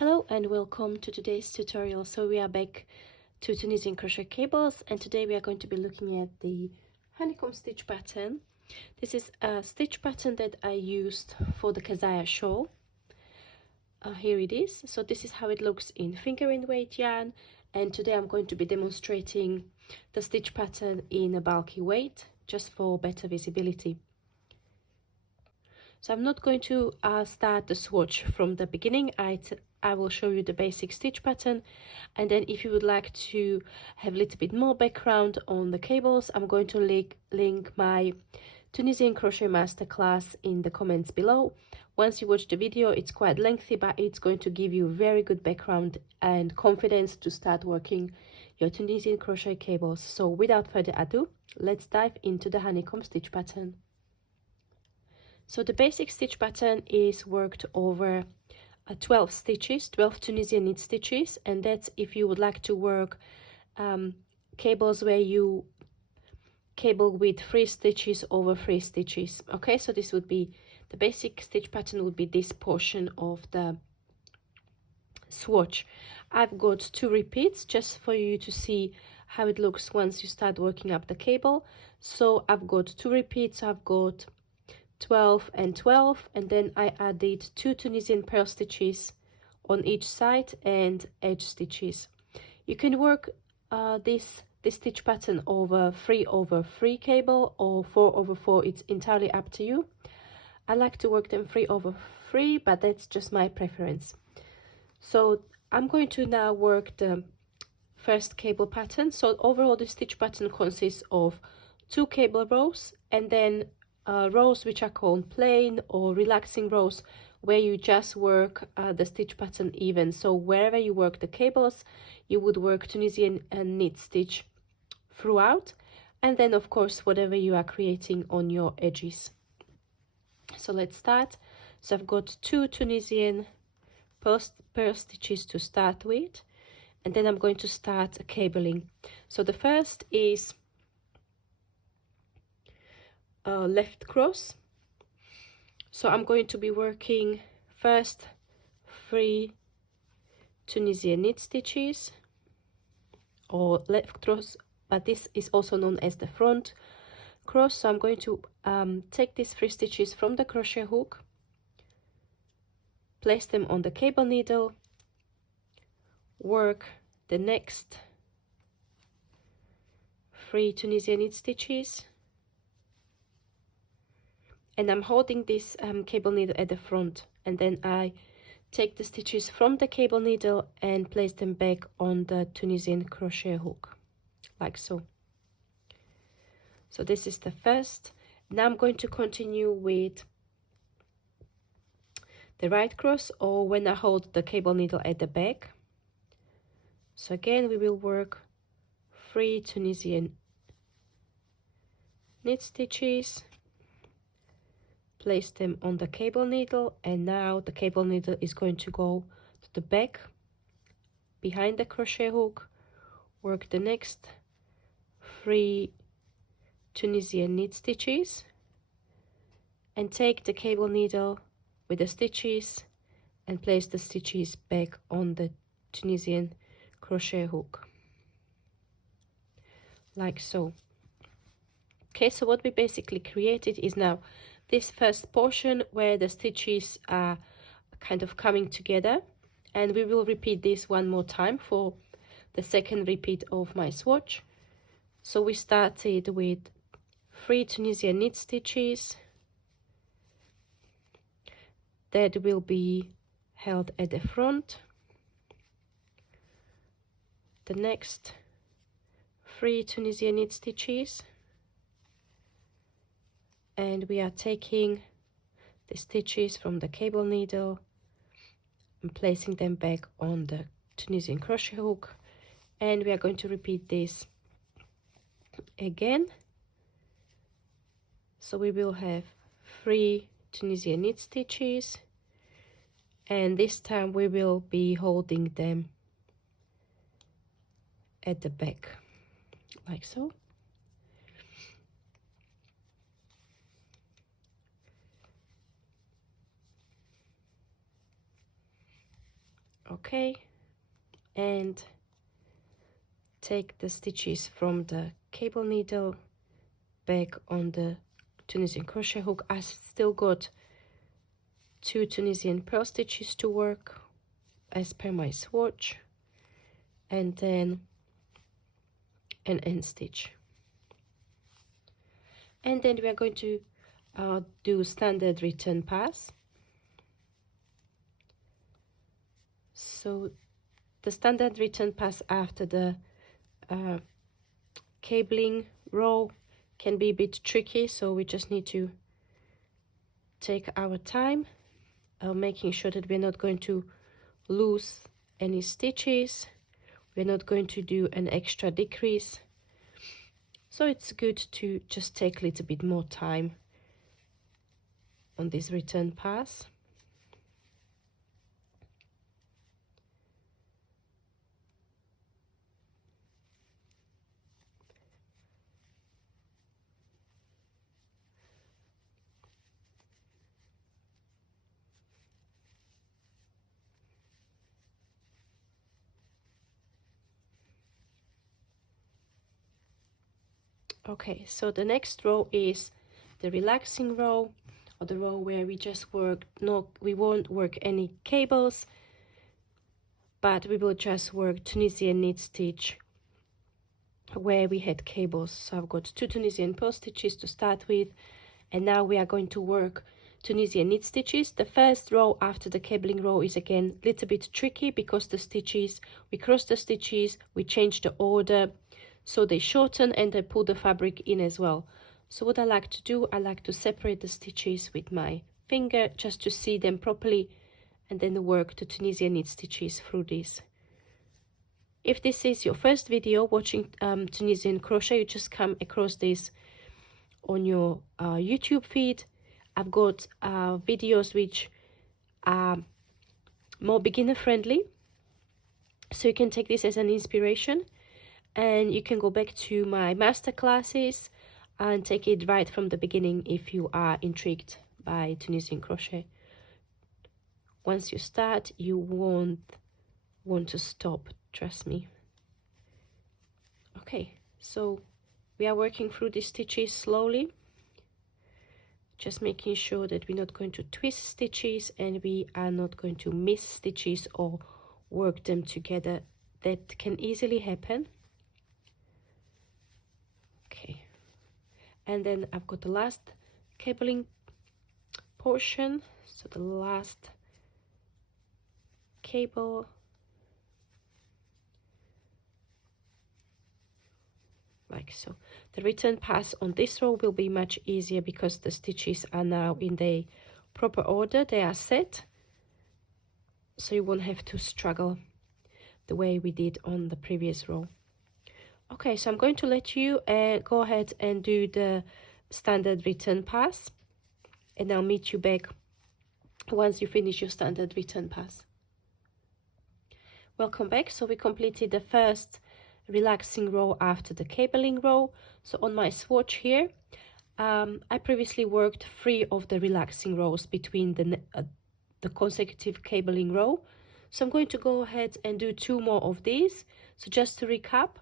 Hello and welcome to today's tutorial. So we are back to Tunisian crochet cables, and today we are going to be looking at the honeycomb stitch pattern. This is a stitch pattern that I used for the Keziah Shawl. Here it is. So this is how it looks in fingering weight yarn, and today I'm going to be demonstrating the stitch pattern in a bulky weight just for better visibility. So I'm not going to start the swatch from the beginning. I will show you the basic stitch pattern, and then if you would like to have a little bit more background on the cables, I'm going to link my Tunisian crochet masterclass in the comments below. Once you watch the video, it's quite lengthy, but it's going to give you very good background and confidence to start working your Tunisian crochet cables. So without further ado, let's dive into the honeycomb stitch pattern. So the basic stitch pattern is worked over 12 stitches, 12 Tunisian knit stitches, and that's if you would like to work cables where you cable with 3 stitches over 3 stitches. Okay, so this would be the basic stitch pattern, would be this portion of the swatch. I've got 2 repeats just for you to see how it looks once you start working up the cable. So I've got 2 repeats. I've got 12 and 12, and then I added 2 Tunisian purl stitches on each side and edge stitches. You can work this stitch pattern over 3 over 3 cable or 4 over 4. It's entirely up to you. I like to work them 3 over 3, but that's just my preference. So I'm going to now work the first cable pattern. So overall the stitch pattern consists of 2 cable rows, and then rows which are called plain or relaxing rows, where you just work the stitch pattern even. So wherever you work the cables, you would work Tunisian and knit stitch throughout, and then of course whatever you are creating on your edges. So let's start. So I've got 2 Tunisian purl stitches to start with, and then I'm going to start cabling. So the first is left cross. So I'm going to be working first 3 Tunisian knit stitches or left cross, but this is also known as the front cross. So I'm going to take these 3 stitches from the crochet hook, place them on the cable needle, work the next 3 Tunisian knit stitches, and I'm holding this cable needle at the front, and then I take the stitches from the cable needle and place them back on the Tunisian crochet hook, like so. So this is the first. Now I'm going to continue with the right cross, or when I hold the cable needle at the back. So again we will work 3 Tunisian knit stitches, place them on the cable needle, and now the cable needle is going to go to the back behind the crochet hook, work the next 3 Tunisian knit stitches, and take the cable needle with the stitches and place the stitches back on the Tunisian crochet hook, like so. Okay, so what we basically created is now this first portion where the stitches are kind of coming together, and we will repeat this one more time for the second repeat of my swatch. So we started with 3 Tunisian knit stitches that will be held at the front, the next 3 Tunisian knit stitches, and we are taking the stitches from the cable needle and placing them back on the Tunisian crochet hook, and we are going to repeat this again. So we will have 3 Tunisian knit stitches, and this time we will be holding them at the back, like so. Okay, and take the stitches from the cable needle back on the Tunisian crochet hook. I still got 2 Tunisian pearl stitches to work as per my swatch, and then an end stitch. And then we are going to do standard return pass. So the standard return pass after the cabling row can be a bit tricky, so we just need to take our time, making sure that we're not going to lose any stitches. We're not going to do an extra decrease, so it's good to just take a little bit more time on this return pass. Okay, so the next row is the relaxing row, or the row where we just work, we won't work any cables, but we will just work Tunisian knit stitch where we had cables. So I've got 2 Tunisian pearl stitches to start with, and now we are going to work Tunisian knit stitches. The first row after the cabling row is again a little bit tricky because the stitches, we cross the stitches, we change the order, so they shorten and I pull the fabric in as well. So what I like to do, I like to separate the stitches with my finger just to see them properly, and then work the Tunisian knit stitches through this. If this is your first video watching Tunisian crochet, you just come across this on your YouTube feed. I've got videos which are more beginner friendly, so you can take this as an inspiration, and you can go back to my master classes and take it right from the beginning if you are intrigued by Tunisian crochet. Once you start, you won't want to stop, trust me. Okay, so we are working through these stitches slowly, just making sure that we're not going to twist stitches and we are not going to miss stitches or work them together. That can easily happen. Okay, and then I've got the last cabling portion, so the last cable, like so. The return pass on this row will be much easier because the stitches are now in the proper order, they are set, so you won't have to struggle the way we did on the previous row. Okay, so I'm going to let you go ahead and do the standard return pass, and I'll meet you back once you finish your standard return pass. Welcome back. So we completed the first relaxing row after the cabling row. So on my swatch here, I previously worked 3 of the relaxing rows between the consecutive cabling row. So I'm going to go ahead and do 2 more of these. So just to recap,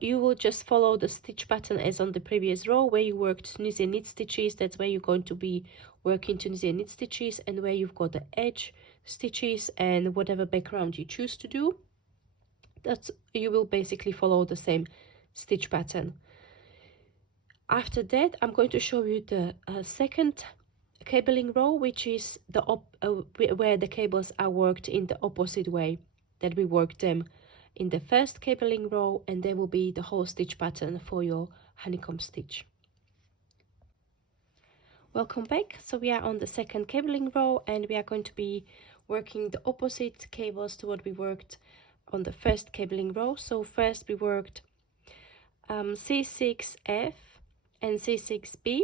you will just follow the stitch pattern as on the previous row where you worked Tunisian knit stitches. That's where you're going to be working Tunisian knit stitches, and where you've got the edge stitches and whatever background you choose to do, that's, you will basically follow the same stitch pattern. After that, I'm going to show you the second cabling row, which is the where the cables are worked in the opposite way that we worked them in the first cabling row, and there will be the whole stitch pattern for your honeycomb stitch. Welcome back. So we are on the second cabling row, and we are going to be working the opposite cables to what we worked on the first cabling row. So first we worked C6F and C6B.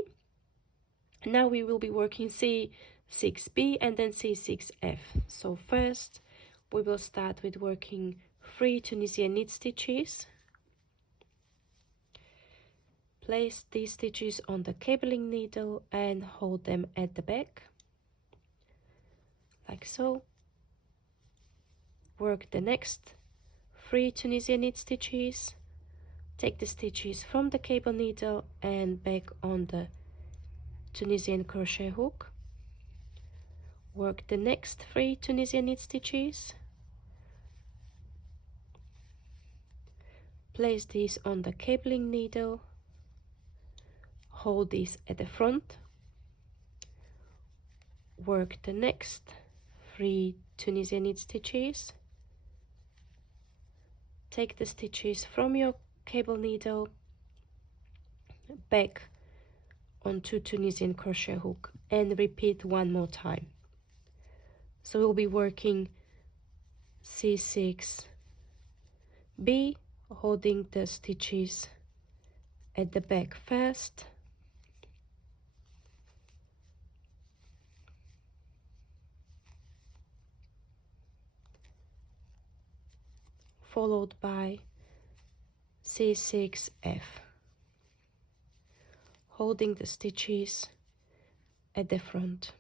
Now we will be working C6B and then C6F. So first we will start with working 3 Tunisian knit stitches. Place these stitches on the cabling needle and hold them at the back, like so. work the next 3 Tunisian knit stitches, take the stitches from the cable needle and back on the Tunisian crochet hook, work the next 3 Tunisian knit stitches, place these on the cabling needle, hold this at the front, work the next 3 Tunisian knit stitches, take the stitches from your cable needle back onto Tunisian crochet hook and repeat one more time. So we'll be working C6B, holding the stitches at the back first, followed by C6F, holding the stitches at the front.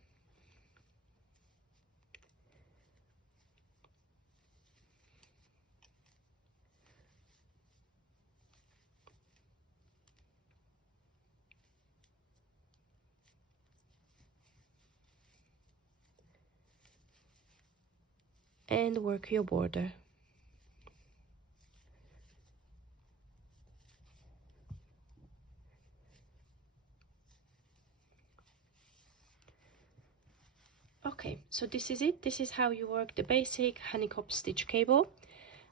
And work your border. Okay, so this is it. This is how you work the basic honeycomb stitch cable.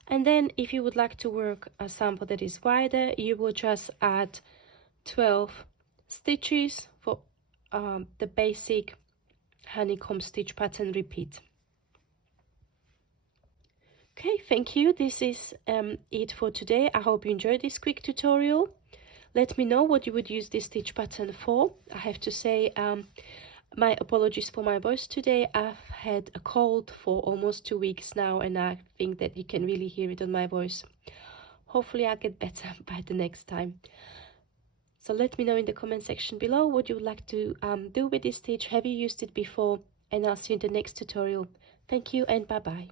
And then if you would like to work a sample that is wider, you will just add 12 stitches for the basic honeycomb stitch pattern repeat. Okay, thank you. This is it for today. I hope you enjoyed this quick tutorial. Let me know what you would use this stitch pattern for. I have to say, my apologies for my voice today. I've had a cold for almost 2 weeks now, and I think that you can really hear it on my voice. Hopefully I'll get better by the next time. So let me know in the comment section below what you would like to do with this stitch. Have you used it before? And I'll see you in the next tutorial. Thank you and bye bye.